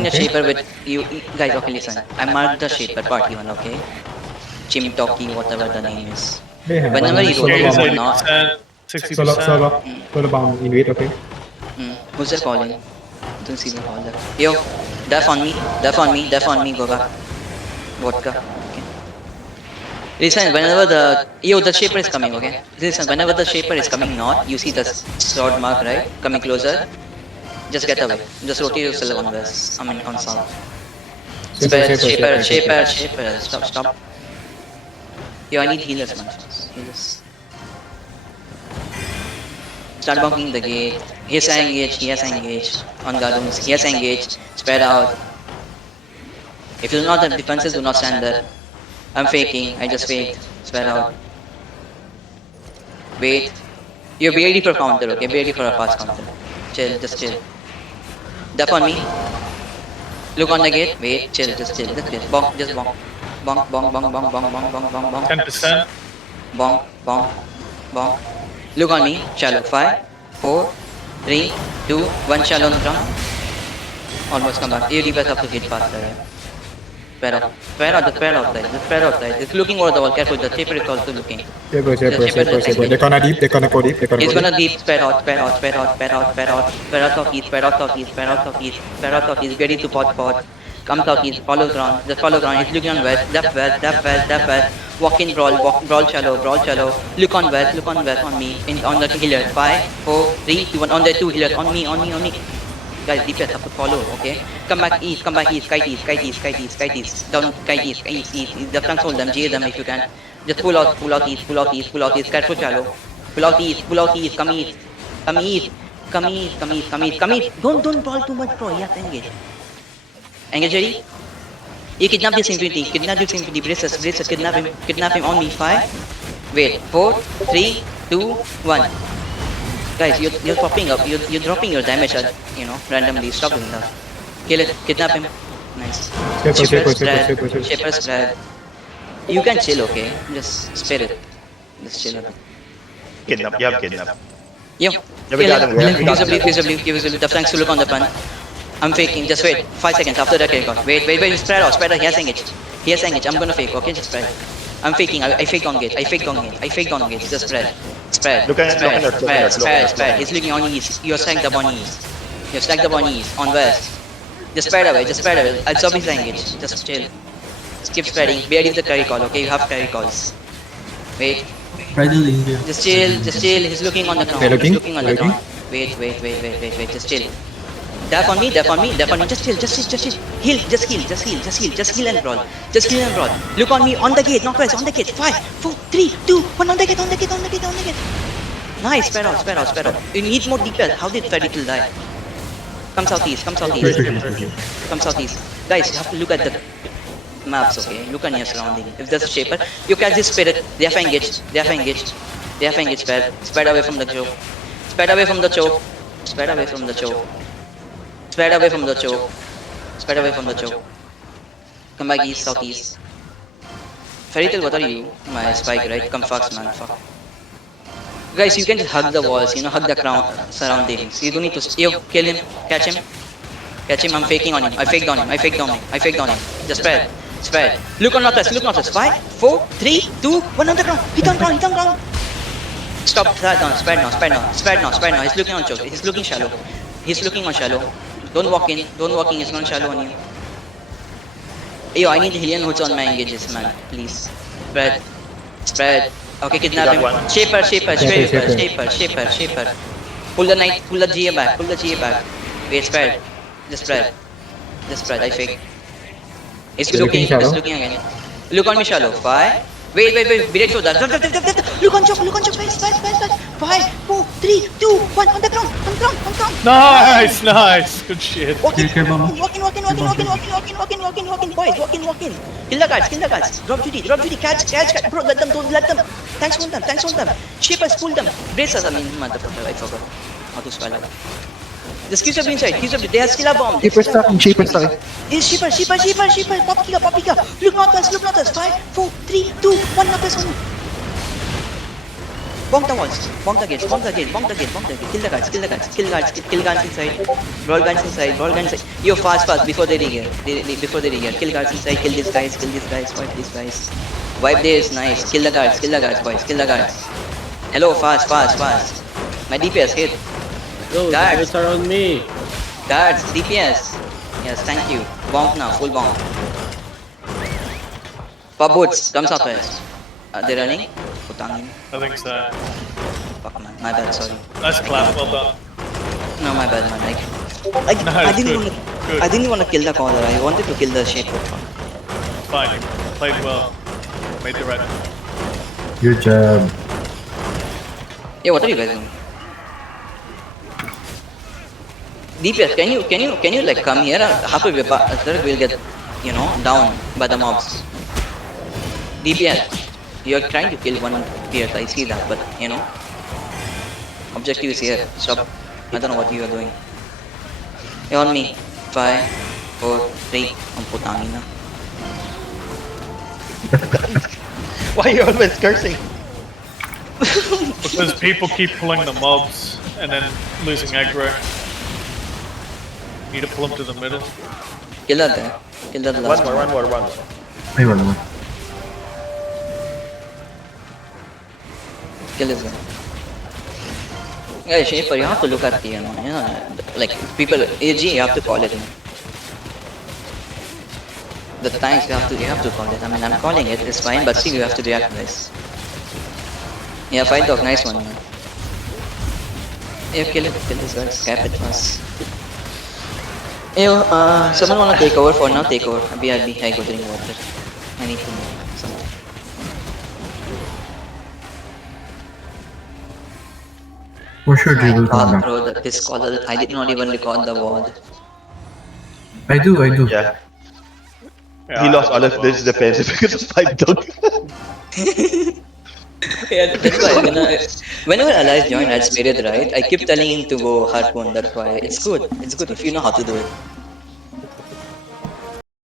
marking the shaper with you guys. Okay, listen. I marked the shaper party one. Okay, Chimtoki, whatever the name is. Whenever he Solo rotates bomb. or not. 60%. Solo bomb in wait, okay? Who's that calling? Don't see the caller. Yo, def on me, def on me, def on me. Go back. Vodka. Okay. Listen, whenever the shaper is coming, okay? Listen, whenever the shaper is coming north, you see the sword mark, right? Coming closer, just get away. Just rotate yourself on west. I mean on south. Shaper. Stop. Yo, I need healers, man. Healers. Start bonking the gate. He has engaged. On Gadoons, he has engaged. Spread out. If you do not have defenses, do not stand there. I'm faking. I just faked. Spread out. Wait. You're ready for counter, okay? Be ready for a fast counter. Chill, just chill. Def on me. Look on the gate. Wait, chill, just chill. Bonk, just bonk. Bonk. 10%. Bonk. Look on me. Shallow. 5, 4, 3, 2, 1. Shallow on the ground. Almost come back. You DPS have to hit faster, right? Spread out there. Just looking over the wall. Careful, the shaper is also looking. Shaper. They're gonna deep, they're gonna go deep, He's gonna deep. Spread out. Spread southeast. Ready to pot. Come southeast. Follow ground. Just follow ground. He's looking on west. Left. Walk in, brawl shallow. Look on west. On me. On the healer. 5, 4, 3, 2, 1. On the 2 healers. On me. Guys, DPS have to follow, okay? Come back east, kite east. Down, kite east. Just control them, GA them if you can. Just pull out east. Careful shallow. Pull out east. Come east. Don't brawl too much, bro. Yes, engage ready? You kidnap this infinity. Braces. Kidnap him on me. 5. Wait. 4, 3, 2, 1. Guys, you're popping up. You're dropping your damage, randomly. Stop doing that. Kill it. Kidnap him. Nice. Shaper spread. You can chill, okay? Just spare it. Just chill a bit. Kidnap. You have kidnap. Yo. Use a blink. The flanks to look on the front. I'm faking. Just wait. 5 seconds after the kill. Wait. Spread out. He has engaged. I'm gonna fake. Okay, just spread. I'm faking. I faked on gate. Just spread. Look at Spread. He's looking on east. You're stacked up on east. On west. Just spread away. Absorb his engage. Just chill. Just keep spreading. Be ready with the carry call. Okay, you have carry calls. Wait. Just chill. He's looking on the ground. Wait. Just chill. Def on me. Just chill. Heal and brawl. Look on me, on the gate, not west, on the gate. 5, 4, 3, 2, 1, on the gate. Nice, spread out. You need more DPS. How did Freddy kill die? Come southeast. Guys, you have to look at the maps, okay? Look on your surrounding. If there's a shaper, you catch this spirit. They have engaged. Spread away from the choke. Come back east, southeast. Fairy Tail, what are you? My spike, right? Come fast, man. Fuck. Guys, you can just hug the walls, hug the surroundings. You don't need to. Kill him. Catch him. I'm faking on him. I faked on him. Just spread. Look on northwest. 5, 4, 3, 2, 1 on the ground. Hit on ground. Stop. Spread now. He's looking on choke. He's looking shallow. Don't walk in. He's gonna shallow on you. Yo, I need Hillian hoods on my engages, man. Please. Spread. Okay, kidnap him. Shaper. Pull the GA back. Wait, spread. Just spread. I fake. He's looking again. Look on me, shallow. 5. Wait. Be ready for that. Look on choke. Fast. 5, 4, 3, 2, 1. On the ground. Nice. Good shit. Walk in. Boys, walk in. Kill the guards. Drop duty. Catch. Bro, don't let them. Thanks on them. Shapers, pull them. Braces, motherfucker, I forgot how to spell it. Just keep up inside. They have skill bomb. Shaper stuck. Is Shaper. Pop kill. Look northwest. 5, 4, 3, 2, 1. Northwest on me. Bonk the walls. Bonk the gates. Bonk the gate. Bonk the gate. Bonk the gate. Kill the guards. Kill the guards. Kill guards. Kill guards inside. Roll guns inside. Roll guns inside. Yo, fast, fast. Before they regear. Before they regear. Kill guards inside. Kill these guys. Kill these guys. Wipe these guys. Wipe this. Nice. Kill the guards. Kill the guards, boys. Kill the guards. Hello, fast, fast, fast. My DPS hit. Yo, the Guards. guys are on me. Guards. DPS. Yes, thank you. Bonk now. Full bonk. Pop boots. Come southwest. They're running. Putangin. I think so. Fuck man. My bad. Sorry. Nice clap, well done. No, my bad, man. No, I it's didn't good. want Good. to. I didn't want to kill the caller. I wanted to kill the shaper. Fine, you played well. Made the right. Good job. Yeah, what are you guys doing? DPS, can you like come here? Halfway we'll get, you know, down by the mobs. DPS, you're trying to kill one PS. I see that, but you know, objective is here. Stop. I don't know what you are doing. You're on me. 5, 4, 3. Ang putangin na. Why are you always cursing? Because people keep pulling the mobs and then losing aggro. Need to pull them to the middle. Kill that guy. Kill that last One more. Ay, one more. Kill this guy. Guys, Shaper, you have to look at the, you know, like people, AG, you have to call it. The tanks, you have to call it. I mean, I'm calling it, it's fine, but still you have to react to this. Yeah, fight dog, nice one, man. Yeah, kill this guy, scap it first. Yo, someone wanna take over for now? Take over. BRB, I go drink water. I need to know something. For sure, they will come back. Bro, this call, I did not even record the word. I do. Yeah. Yeah, He I lost had all to of do this defense because of 5 dog. Yeah, that's why whenever Elias joined at Spirit, right, I keep telling him to go harpoon. That's why it's good. It's good if you know how to do it.